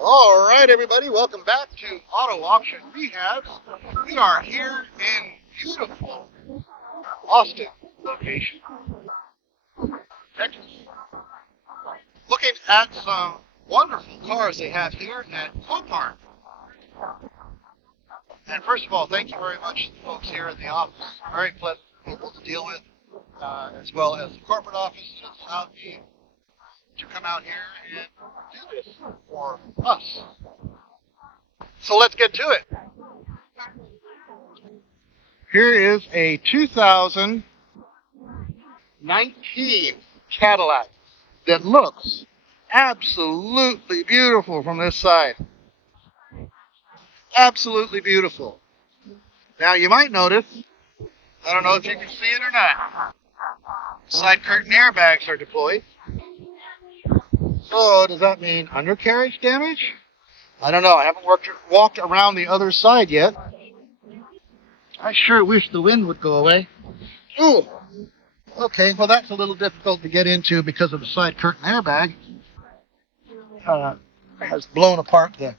All right, everybody, welcome back to Auto Auction Rehabs. We are here in beautiful Austin location, Texas. Looking at some wonderful cars they have here at Copart. And first of all, thank you very much to the folks here in the office. Very pleasant people to deal with, as well as the corporate office just allowed me to come out here and do this for us. So let's get to it. Here is a 2019 Cadillac that looks absolutely beautiful from this side. Absolutely beautiful. Now you might notice, I don't know if you can see it or not, side curtain airbags are deployed. So does that mean undercarriage damage? I don't know. I haven't walked around the other side yet. I sure wish the wind would go away. Ooh. Okay, well that's a little difficult to get into because of the side curtain airbag. Has blown apart the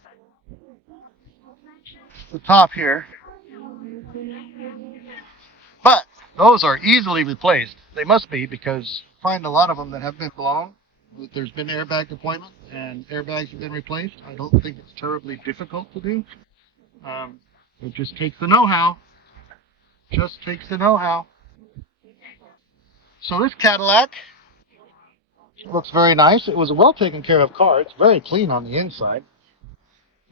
top here. But those are easily replaced. They must be, because I find a lot of them that have been blown, there's been airbag deployment and airbags have been replaced. I don't think it's terribly difficult to do. It just takes the know-how. Just takes the know-how. So this Cadillac looks very nice. It was a well taken care of car. It's very clean on the inside.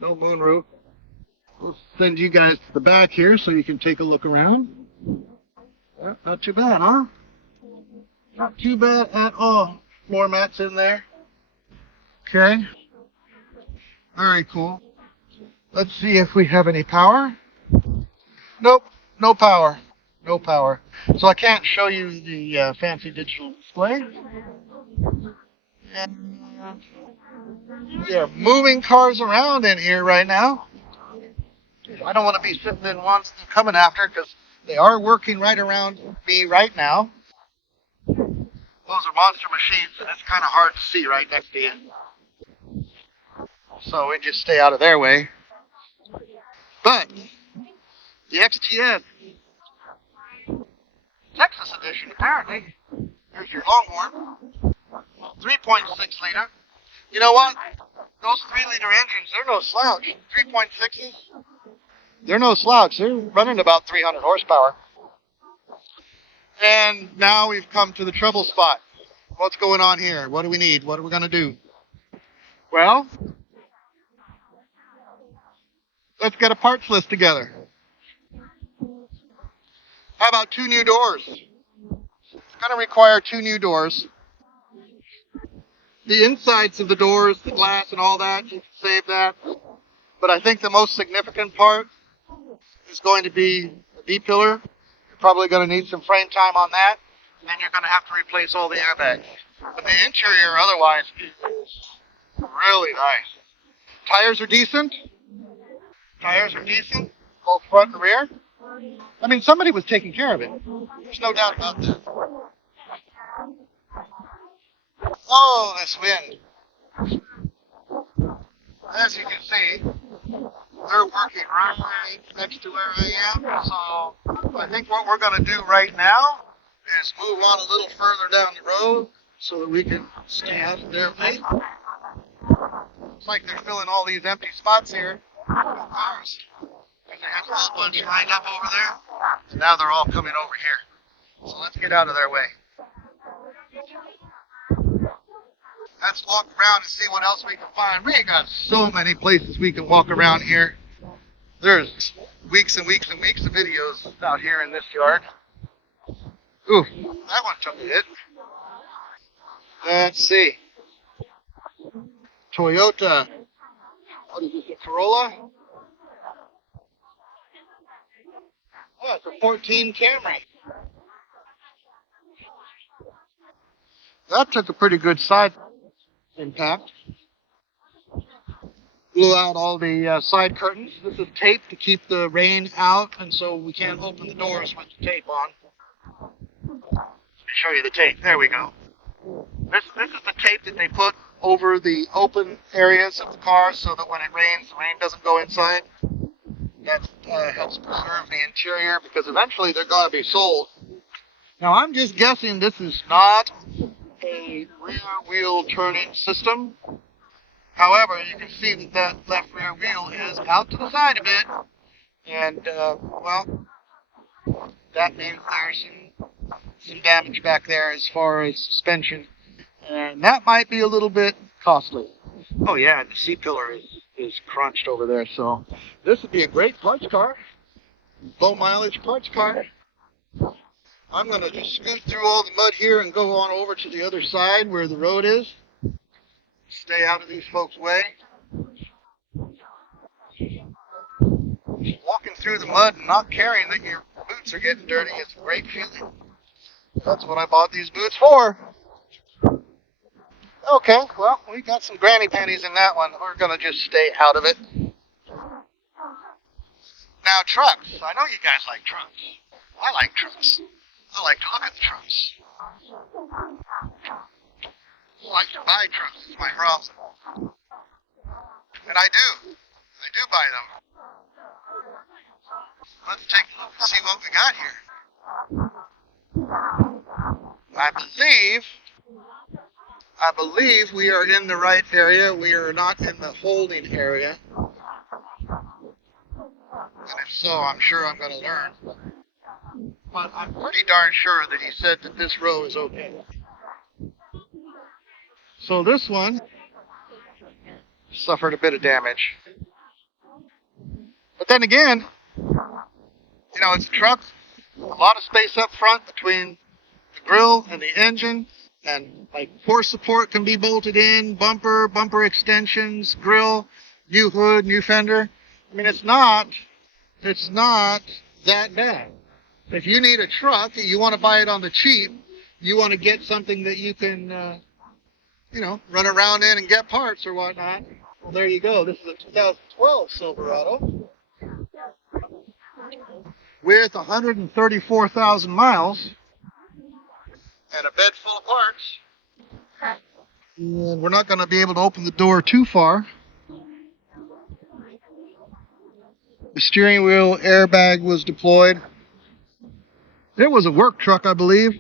No moonroof. We'll send you guys to the back here so you can take a look around. Well, not too bad, huh? Not too bad at all. Floor mats in there. Okay. Very cool. Let's see if we have any power. Nope, no power. No power. So I can't show you the fancy digital display. And we are moving cars around in here right now. I don't want to be sitting in ones they're coming after, because they are working right around me right now. Those are monster machines, and it's kind of hard to see right next to you. So we just stay out of their way. But the XTN Texas edition, apparently, here's your Longhorn, 3.6 liter. You know what? Those 3-liter engines, they're no slouch. 3.6s, they're no slouch. They're running about 300 horsepower. And now we've come to the trouble spot. What's going on here? What do we need? What are we going to do? Well, let's get a parts list together. How about 2 new doors? It's going to require 2 new doors. The insides of the doors, the glass and all that, you can save that. But I think the most significant part is going to be the B-pillar. You're probably going to need some frame time on that. And then you're going to have to replace all the airbags. But the interior otherwise is really nice. Tires are decent. Tires are decent, both front and rear. I mean, somebody was taking care of it. There's no doubt about that. Oh, this wind. As you can see, they're working right next to where I am. So I think what we're going to do right now is move on a little further down the road so that we can stay out of their way. Looks like they're filling all these empty spots here with cars. They have a whole bunch lined up over there, and now they're all coming over here. So let's get out of their way. Let's walk around and see what else we can find. We ain't got so many places we can walk around here. There's weeks and weeks and weeks of videos out here in this yard. Ooh, that one took a hit. Let's see. Toyota. What is this, a Corolla? Oh, it's a 14 Camry. That took a pretty good side impact. Blew out all the side curtains. This is tape to keep the rain out, and so we can't open the doors with the tape on. Let me show you the tape. There we go. This is the tape that they put over the open areas of the car so that when it rains, the rain doesn't go inside. That helps preserve the interior because eventually they're going to be sold. Now I'm just guessing this is not a rear wheel turning system. However, you can see that that left rear wheel is out to the side a bit. And, well, that means there's some damage back there as far as suspension. And that might be a little bit costly. Oh yeah, the C-pillar is crunched over there. So this would be a great parts car. Low mileage parts car. I'm going to just scoot through all the mud here and go on over to the other side where the road is. Stay out of these folks' way. Walking through the mud and not caring that your boots are getting dirty is a great feeling. That's what I bought these boots for. Okay, well, we got some granny panties in that one. We're going to just stay out of it. Now, trucks. I know you guys like trucks. I like trucks. I like to look at the trucks. I like to buy trucks. It's my problem. And I do. I do buy them. Let's take a look and see what we got here. I believe we are in the right area. We are not in the holding area. And if so, I'm sure I'm going to learn. But I'm pretty darn sure that he said that this row is okay. So this one suffered a bit of damage. But then again, you know, it's a truck. A lot of space up front between the grill and the engine. And like force support can be bolted in, bumper extensions, grill, new hood, new fender. I mean, it's not that bad. If you need a truck, you want to buy it on the cheap, you want to get something that you can, run around in and get parts or whatnot. Well, there you go. This is a 2012 Silverado with 134,000 miles and a bed full of parts. And we're not going to be able to open the door too far. The steering wheel airbag was deployed. It was a work truck, I believe,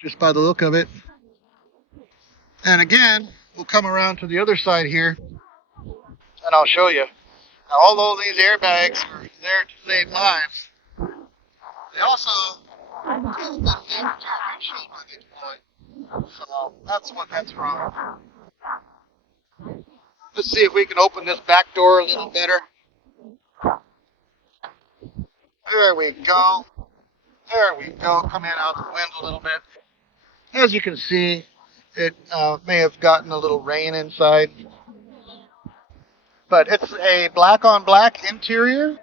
just by the look of it. And again, we'll come around to the other side here, and I'll show you. Now, although these airbags are there to save lives, they also have the windshield when they deploy. So that's what that's from. Let's see if we can open this back door a little better. There we go. There we go. Come in out the wind a little bit. As you can see, it may have gotten a little rain inside. But it's a black on black interior.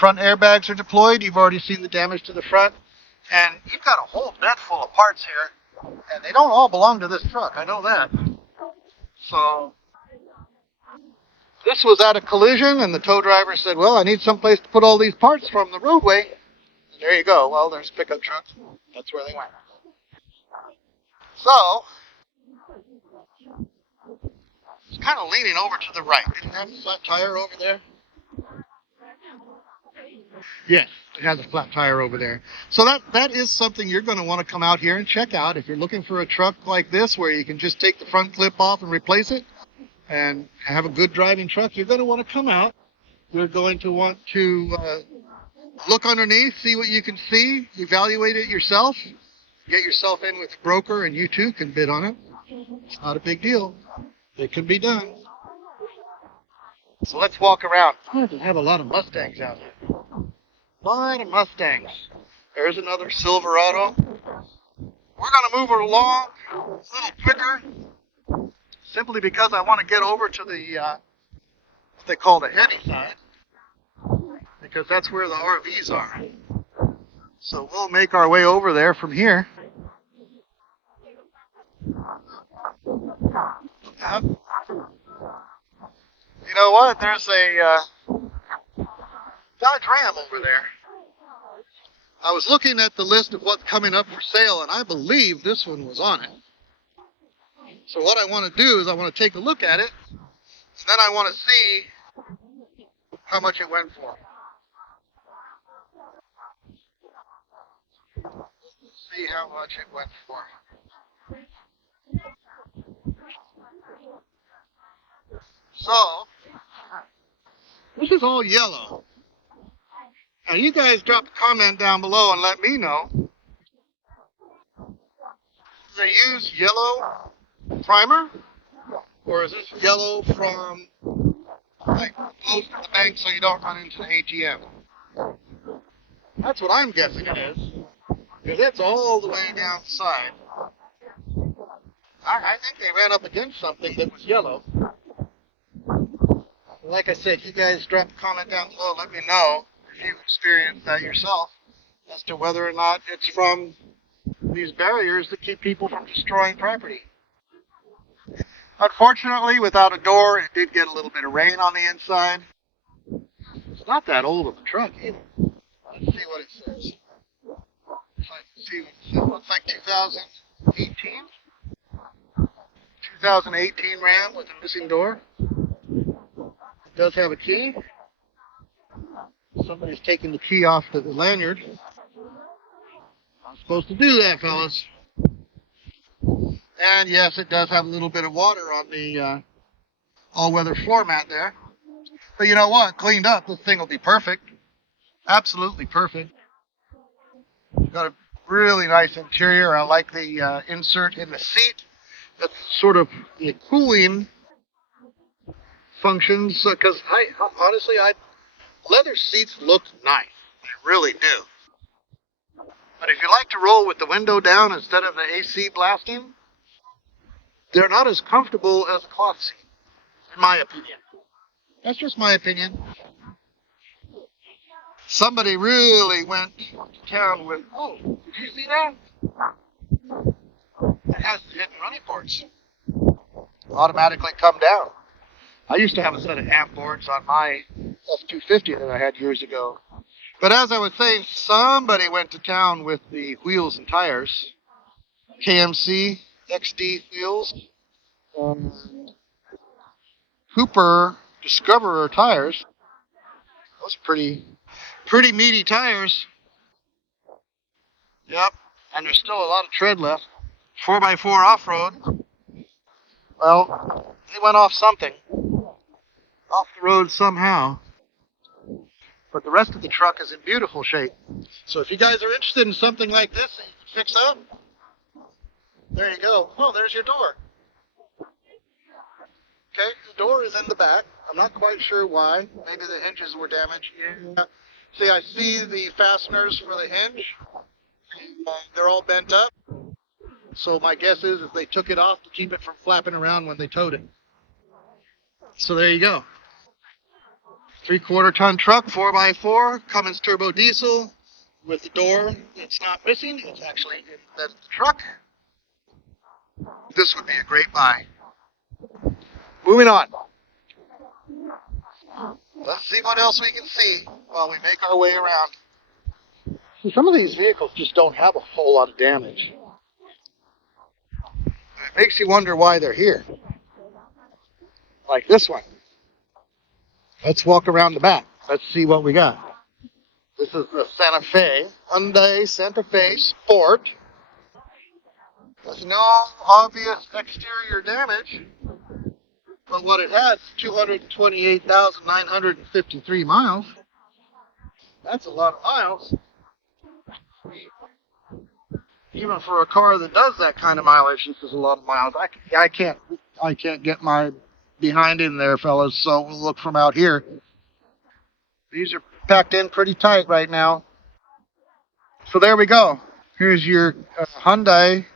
Front airbags are deployed. You've already seen the damage to the front. And you've got a whole bed full of parts here. And they don't all belong to this truck. I know that. So this was at a collision, and the tow driver said, well, I need someplace to put all these parts from the roadway. And there you go. Well, there's pickup trucks. That's where they went. So it's kind of leaning over to the right. Didn't it have a flat tire over there? Yes, it has a flat tire over there. So that is something you're going to want to come out here and check out. If you're looking for a truck like this where you can just take the front clip off and replace it and have a good driving truck, you're going to want to come out. You're going to want to look underneath, see what you can see, evaluate it yourself, get yourself in with a broker, and you too can bid on it. It's not a big deal. It can be done. So let's walk around. I have a lot of Mustangs out here. A lot of Mustangs. There's another Silverado. We're going to move her along a little quicker, simply because I want to get over to the, what they call the heavy side, because that's where the RVs are. So we'll make our way over there from here. You know what? There's a Dodge Ram over there. I was looking at the list of what's coming up for sale, and I believe this one was on it. So what I want to do is I want to take a look at it, and then I want to see how much it went for. See how much it went for. So, this is all yellow. Now you guys drop a comment down below and let me know. Do they use yellow primer? Or is this yellow from like close to the bank so you don't run into the ATM? That's what I'm guessing it is. Because it's all the way down the side. I think they ran up against something that was yellow. Like I said, you guys drop a comment down below, let me know if you've experienced that yourself as to whether or not it's from these barriers that keep people from destroying property. Unfortunately, without a door, it did get a little bit of rain on the inside. It's not that old of a truck either. Let's see what it says. Looks like 2018. 2018 Ram with a missing door. It does have a key. Somebody's taking the key off the lanyard. I'm supposed to do that, fellas. And yes, it does have a little bit of water on the all-weather floor mat there. But you know what? Cleaned up, this thing will be perfect. Absolutely perfect. Got a really nice interior. I like the insert in the seat. That's sort of the cooling functions. Because honestly, leather seats look nice. They really do. But if you like to roll with the window down instead of the AC blasting, they're not as comfortable as a cloth seat, in my opinion. That's just my opinion. Somebody really went to town with, oh, did you see that? It has the hidden running boards. Automatically come down. I used to have a set of amp boards on my F250 that I had years ago. But as I was saying, somebody went to town with the wheels and tires. KMC XD wheels. Cooper Discoverer tires. Those are pretty meaty tires. Yep. And there's still a lot of tread left. 4x4 off-road. Well, they went off something. Off the road somehow. But the rest of the truck is in beautiful shape. So if you guys are interested in something like this that you can fix up, there you go. Oh, there's your door. Okay, the door is in the back. I'm not quite sure why. Maybe the hinges were damaged. Yeah. See, I see the fasteners for the hinge. They're all bent up. So my guess is they took it off to keep it from flapping around when they towed it. So there you go. 3/4 ton truck, 4x4, Cummins turbo diesel with the door. It's not missing. It's actually embedded in the truck. This would be a great buy. Moving on. Let's see what else we can see while we make our way around. See, some of these vehicles just don't have a whole lot of damage. It makes you wonder why they're here. Like this one. Let's walk around the back. Let's see what we got. This is the Santa Fe, Hyundai Santa Fe Sport. There's no obvious exterior damage. But what it has, 228,953 miles. That's a lot of miles. Even for a car that does that kind of mileage, this is a lot of miles. I can't get my behind in there, fellas, so we'll look from out here. These are packed in pretty tight right now. So there we go. Here's your Hyundai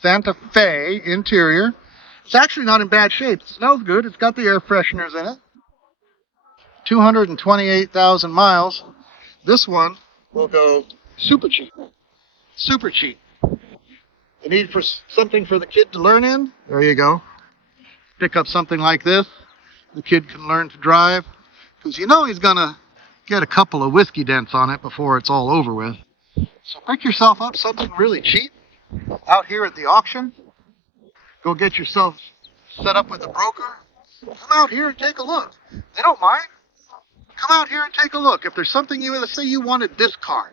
Santa Fe interior. It's actually not in bad shape. It smells good. It's got the air fresheners in it. 228,000 miles. This one will go super cheap. Super cheap. The need for something for the kid to learn in? There you go. Pick up something like this. The kid can learn to drive. Because you know he's going to get a couple of whiskey dents on it before it's all over with. So pick yourself up something really cheap out here at the auction. Go get yourself set up with a broker. Come out here and take a look. They don't mind. Come out here and take a look. If there's something let's say you wanted this car,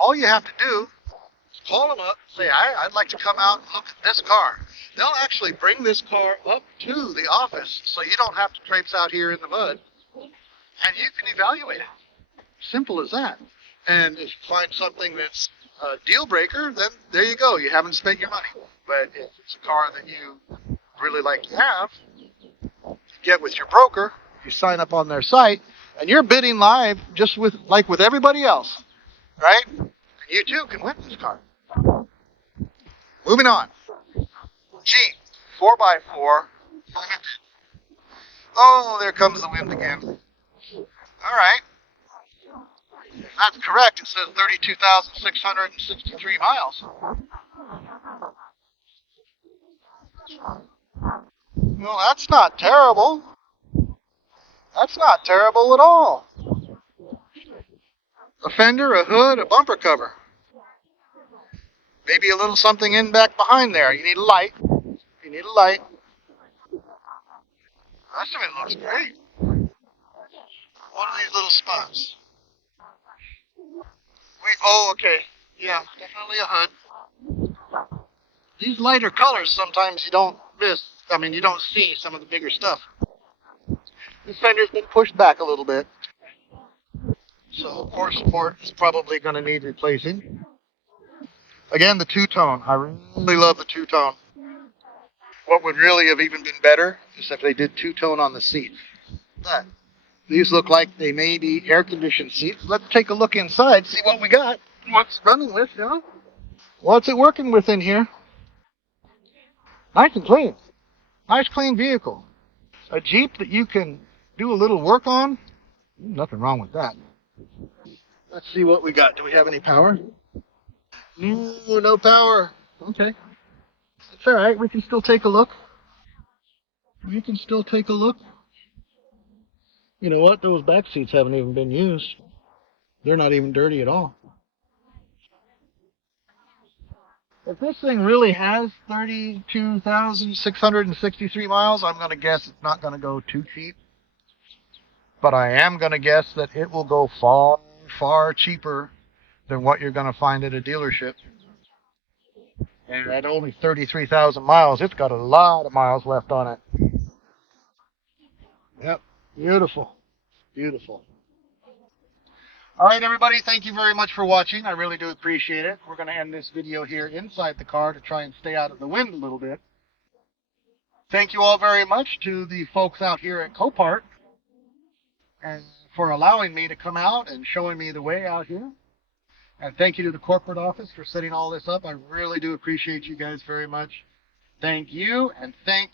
all you have to do is call them up, say, I'd like to come out and look at this car. They'll actually bring this car up to the office so you don't have to traipse out here in the mud, and you can evaluate it. Simple as that. And if you find something that's a deal breaker, then there you go. You haven't spent your money. But if it's a car that you really like to have, you get with your broker, you sign up on their site, and you're bidding live just like with everybody else, right? And you too can win this car. Moving on. Jeep 4x4 limited. Oh, there comes the wind again. All right. That's correct. It says 32,663 miles. Well, that's not terrible. That's not terrible at all. A fender, a hood, a bumper cover. Maybe a little something in back behind there. You need a light. You need a light. The rest of it looks great. What are these little spots? Oh, okay. Yeah, definitely a hood. These lighter colors sometimes you don't miss. I mean, you don't see some of the bigger stuff. This fender's been pushed back a little bit. So core support is probably going to need replacing. Again, the two-tone. I really love the two-tone. What would really have even been better is if they did two-tone on the seats. But these look like they may be air-conditioned seats. Let's take a look inside, see what we got. What's running with, you know? What's it working with in here? Nice and clean. Nice, clean vehicle. A Jeep that you can do a little work on. Nothing wrong with that. Let's see what we got. Do we have any power? No power. Okay. It's all right. We can still take a look. We can still take a look. You know what? Those back seats haven't even been used. They're not even dirty at all. If this thing really has 32,663 miles, I'm going to guess it's not going to go too cheap. But I am going to guess that it will go far, far cheaper than what you're going to find at a dealership. And at only 33,000 miles, it's got a lot of miles left on it. Yep, beautiful, beautiful. All right, everybody, thank you very much for watching. I really do appreciate it. We're going to end this video here inside the car to try and stay out of the wind a little bit. Thank you all very much to the folks out here at Copart and for allowing me to come out and showing me the way out here. And thank you to the corporate office for setting all this up. I really do appreciate you guys very much. Thank you, and thank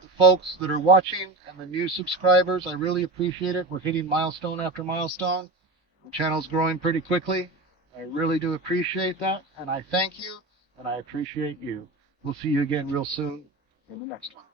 the folks that are watching and the new subscribers. I really appreciate it. We're hitting milestone after milestone. The channel's growing pretty quickly. I really do appreciate that, and I thank you, and I appreciate you. We'll see you again real soon in the next one.